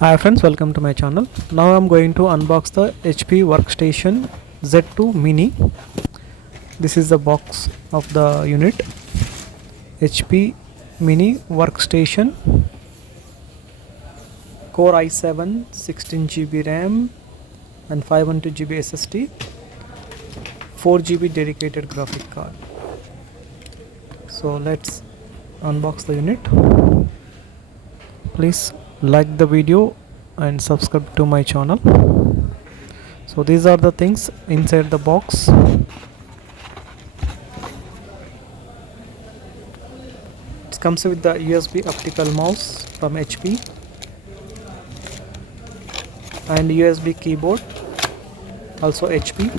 Hi friends, welcome to my channel. Now I'm going to unbox the HP workstation Z2 mini. This is the box of the unit. HP mini workstation, Core i7, 16 GB RAM and 512 GB SSD, 4 GB dedicated graphic card. So let's unbox the unit. Please like the video and subscribe to my channel. So these are the things inside the box. It comes with the USB optical mouse from HP and USB keyboard, also HP,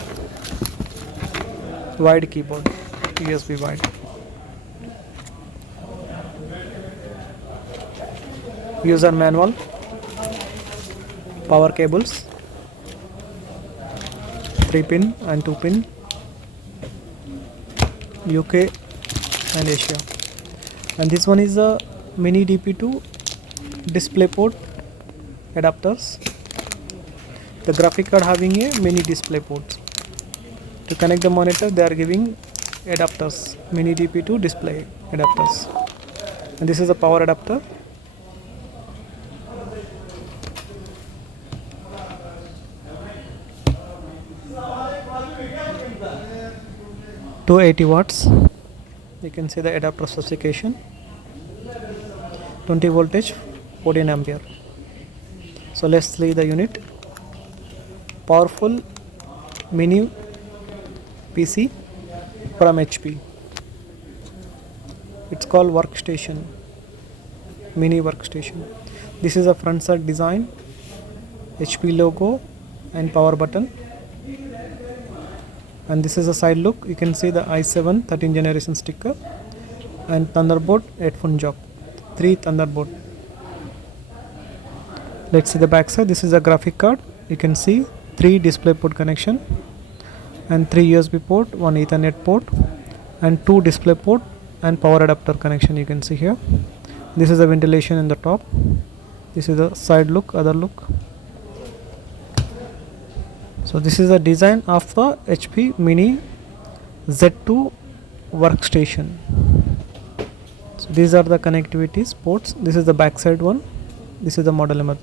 wide keyboard, USB wide, user manual, power cables, 3-pin and 2-pin, UK and Asia. And this one is a mini DP2 DisplayPort adapters. The graphic card having a mini display ports. To connect the monitor, they are giving adapters, mini DP2 display adapters. And this is a power adapter. $280. You can see the adapter specification. 20 voltage, 14 ampere. So let's see the unit. Powerful mini PC from HP. It's called workstation, mini workstation. This is a front side design, HP logo and power button. And this is a side look. You can see the i7 13th generation sticker and Thunderbolt headphone jack, 3 Thunderbolt. Let's see the back side. This is a graphic card. You can see 3 display port connection and 3 USB port, 1 Ethernet port and 2 display port and power adapter connection. You can see here. This is the ventilation in the top. This is the side look, other look. So this is the design of the HP mini Z2 workstation. So these are the connectivity ports. This is the backside one. This is the model number